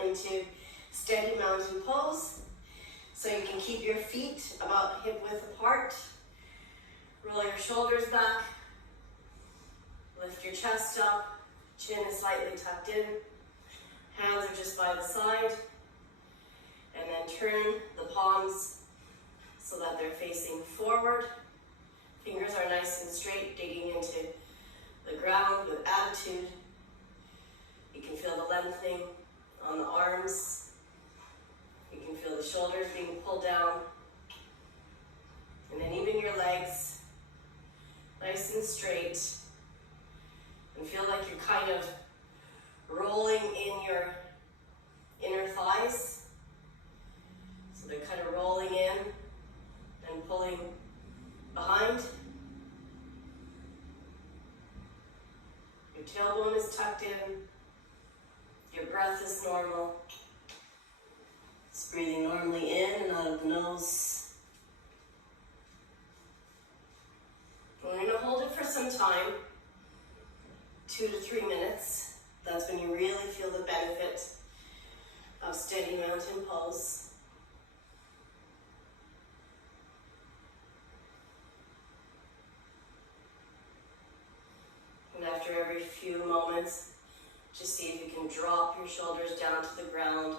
into steady mountain pose. So you can keep your feet about hip width apart. Roll your shoulders back. Lift your chest up. Chin is slightly tucked in. Hands are just by the side. And then turn the palms so that they're facing forward. Fingers are nice and straight, digging into the ground with attitude. You can feel the lengthening on the arms. You can feel the shoulders being pulled down. And then even your legs, nice and straight. And feel like you're kind of rolling in your inner thighs. So they're kind of rolling in and pulling behind. Your tailbone is tucked in. Your breath is normal. Just breathing normally in and out of the nose. We're going to hold it for some time, 2 to 3 minutes. That's when you really feel the benefit of steady mountain pose. And after every few moments, just see if you can drop your shoulders down to the ground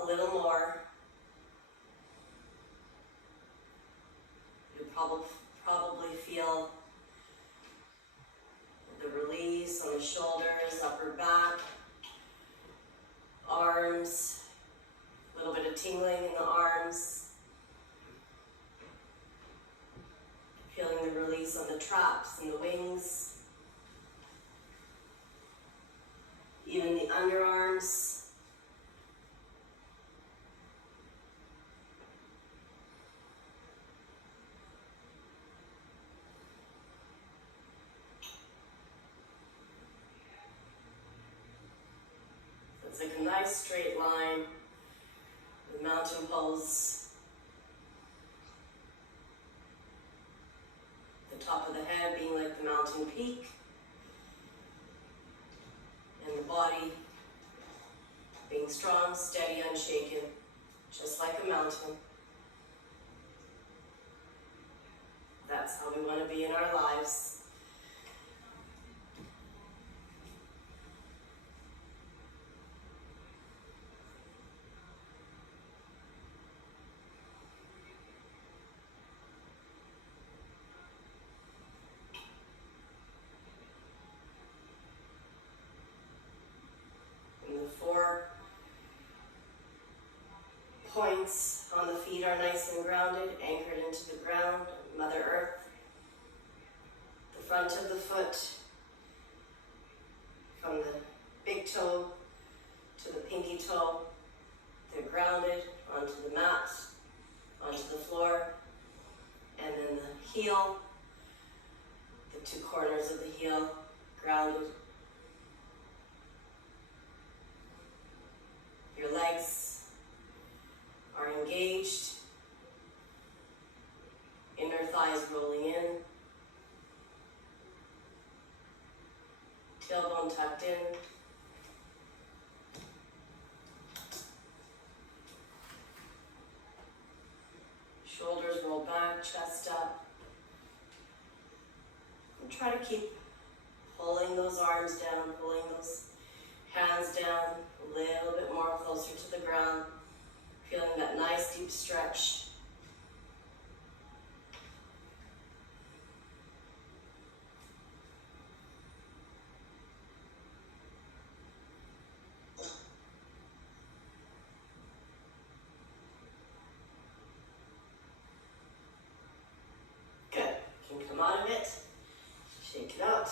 a little more. You'll probably feel the release on the shoulders, upper back, arms, a little bit of tingling in the arms. Feeling the release on the traps and the wings. Even the underarms. So it's like a nice straight line with mountain pose. The top of the head being like the mountain peak. And the body being strong, steady, unshaken, just like a mountain. That's how we want to be in our lives. Points on the feet are nice and grounded, anchored into the ground, Mother Earth. The front of the foot, from the big toe to the pinky toe, they're grounded onto the mat, onto the floor, and then the heel, the 2 corners of the heel, grounded. Your legs are engaged, inner thighs rolling in, tailbone tucked in, shoulders roll back, chest up, and try to keep pulling those arms down, pulling those hands down a little bit more closer to the ground. Feeling that nice deep stretch. Good. You can come out of it. Shake it out.